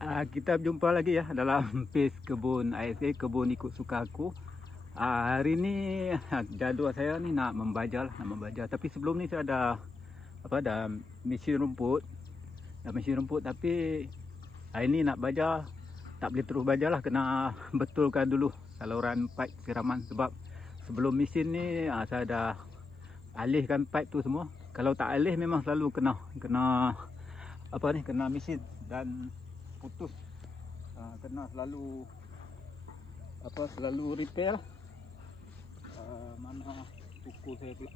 Kita berjumpa lagi ya dalam page kebun ISA, kebun ikut suka aku. Hari ni jadual saya ni nak membaja lah, Tapi sebelum ni saya ada mesin rumput. Tapi hari ni nak baja, tak boleh terus baja lah, kena betulkan dulu saluran pipe siraman. Sebab sebelum mesin ni saya ada alihkan pipe tu semua. Kalau tak alih memang selalu kena mesin dan putus. Kena selalu repair lah. Mana pukul saya pula.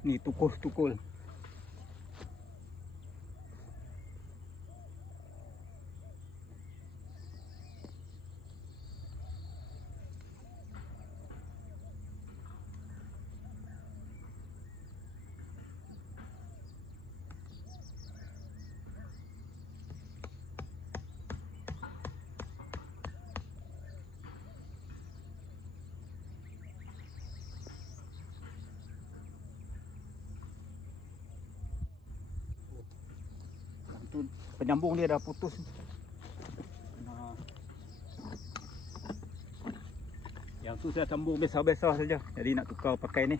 Ni tukul. Tu penyambung dia dah putus. Yang tu saya sambung biasa-biasa saja. Jadi nak tukar pakai ni.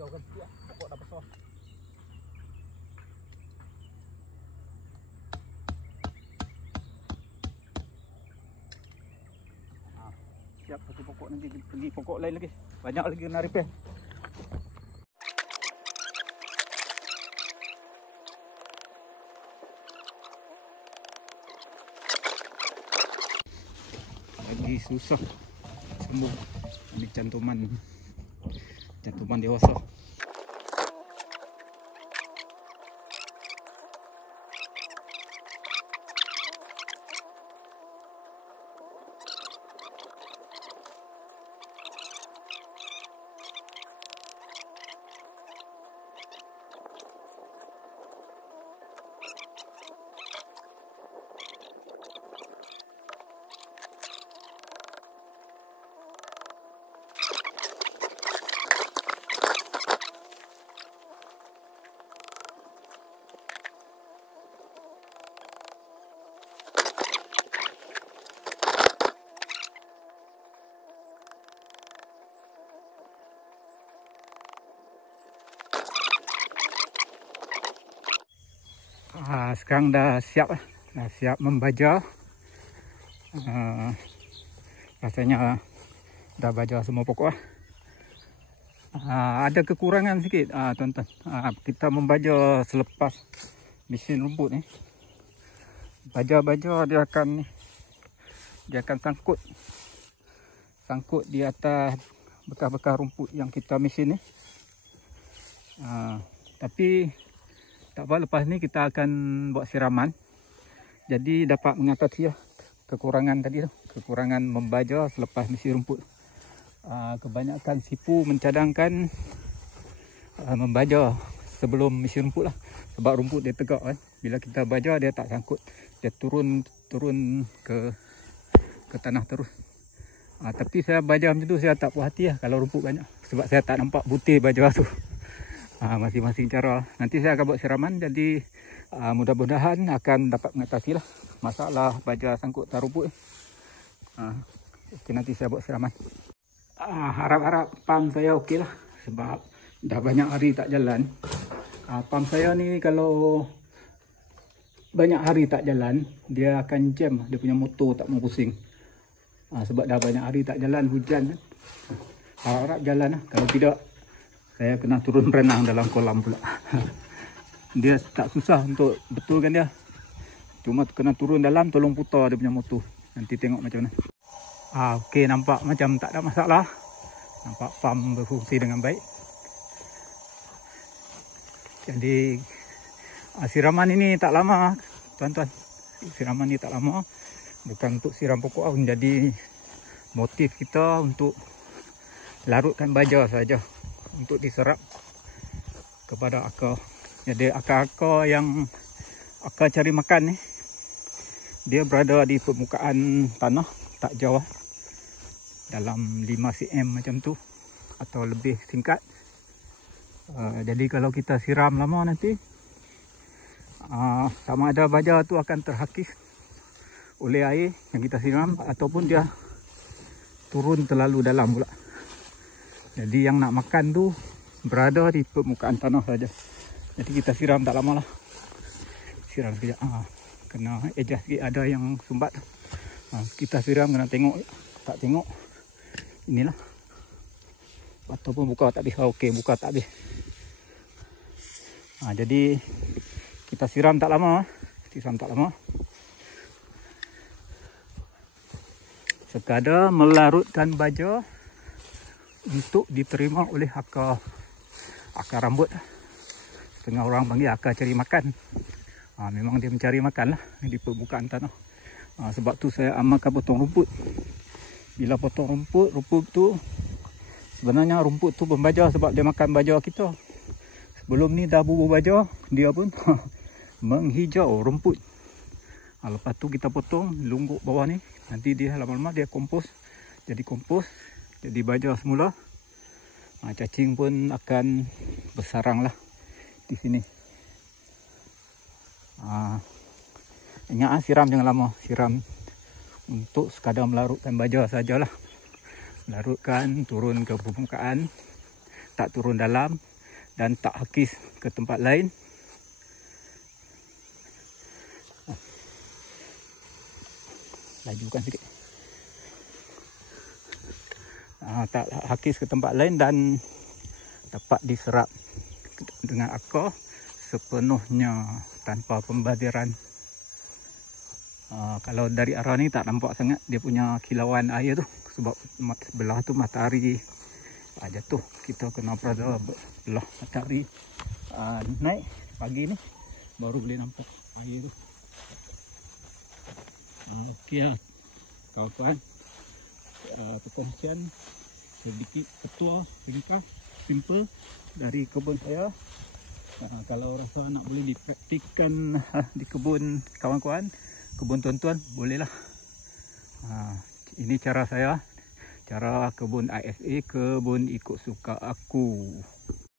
Jauhkan sikit, pokok dah besar. Siap satu pokok, nanti pergi pokok lain lagi. Banyak lagi kena repair. Lagi susah sambung. Ini cantuman dewasa. Sekarang dah siap membaja. Rasanya dah baja semua pokok. Ada kekurangan sikit tuan-tuan. Kita membaja selepas mesin rumput ni. Baja-baja dia akan sangkut di atas bekas-bekas rumput yang kita mesin ni. Tapi tak apa, lepas ni kita akan buat siraman. Jadi dapat mengatasi kekurangan tadi tu, kekurangan membaja selepas misi rumput. Kebanyakan sipu mencadangkan membaja sebelum misi rumput lah. Sebab rumput dia tegak kan. Bila kita baja dia tak sangkut. Dia turun ke tanah terus. Tapi saya baja macam tu saya tak puas hati lah kalau rumput banyak. Sebab saya tak nampak butir baja tu. Masing-masing cara. Nanti saya akan buat siraman. Jadi mudah-mudahan akan dapat mengatasi lah masalah baja sangkut tar rumput. Okey, nanti saya buat siraman. Harap-harap pam saya okey lah. Sebab dah banyak hari tak jalan. Pam saya ni kalau banyak hari tak jalan, dia akan jam. Dia punya motor tak mau pusing. Sebab dah banyak hari tak jalan, hujan kan. Harap-harap jalan lah. Kalau tidak, saya kena turun berenang dalam kolam pula. Dia tak susah untuk betulkan dia. Cuma kena turun dalam, tolong putar dia punya motor. Nanti tengok macam mana. Okey, nampak macam tak ada masalah. Nampak pam berfungsi dengan baik. Jadi siraman ini tak lama, tuan-tuan. Siraman ini tak lama. Bukan untuk siram pokok. Jadi motif kita untuk larutkan baja saja. Untuk diserap kepada akar. Jadi akar-akar yang akar cari makan ni, dia berada di permukaan tanah, tak jauh. Dalam 5 cm macam tu. Atau lebih singkat. Jadi kalau kita siram lama nanti, sama ada baja tu akan terhakis oleh air yang kita siram, ataupun dia turun terlalu dalam pula. Jadi yang nak makan tu berada di permukaan tanah saja. Jadi kita siram tak lama lah. Siram sekejap. Kena adjust sikit, ada yang sumbat. Kita siram kena tengok. Tak tengok, inilah. Ataupun buka tak habis. Okey, buka tak habis. Jadi kita siram tak lama. Siram tak lama. Sekadar melarutkan baja untuk diterima oleh akar rambut. Setengah orang panggil akar cari makan. Memang dia mencari makan lah di permukaan tanah. Sebab tu saya amalkan potong rumput. Bila potong rumput tu sebenarnya rumput tu pembaja sebab dia makan baja kita. Sebelum ni dah bubuh baja, dia pun menghijau rumput. Lepas tu kita potong lungguk bawah ni. Nanti dia lama-lama dia kompos. Jadi kompos, jadi baja semula. Cacing pun akan bersarang lah di sini. Ingat siram jangan lama. Siram untuk sekadar melarutkan baja sajalah. Larutkan, turun ke permukaan, tak turun dalam dan tak hakis ke tempat lain. Lajukan sikit. Tak hakis ke tempat lain dan dapat diserap dengan akar sepenuhnya tanpa pembaziran. Kalau dari arah ni tak nampak sangat dia punya kilauan air tu, sebab sebelah tu matahari jatuh. Kita kena berada belah matahari naik pagi ni baru boleh nampak air tu. Okey lah kawan-kawan, perkongsian sedikit ketua ringkas simple dari kebun saya. Kalau rasa nak boleh dipraktikkan di kebun kawan-kawan, kebun tuan-tuan, bolehlah. Ini cara saya, cara kebun ISA, kebun ikut suka aku.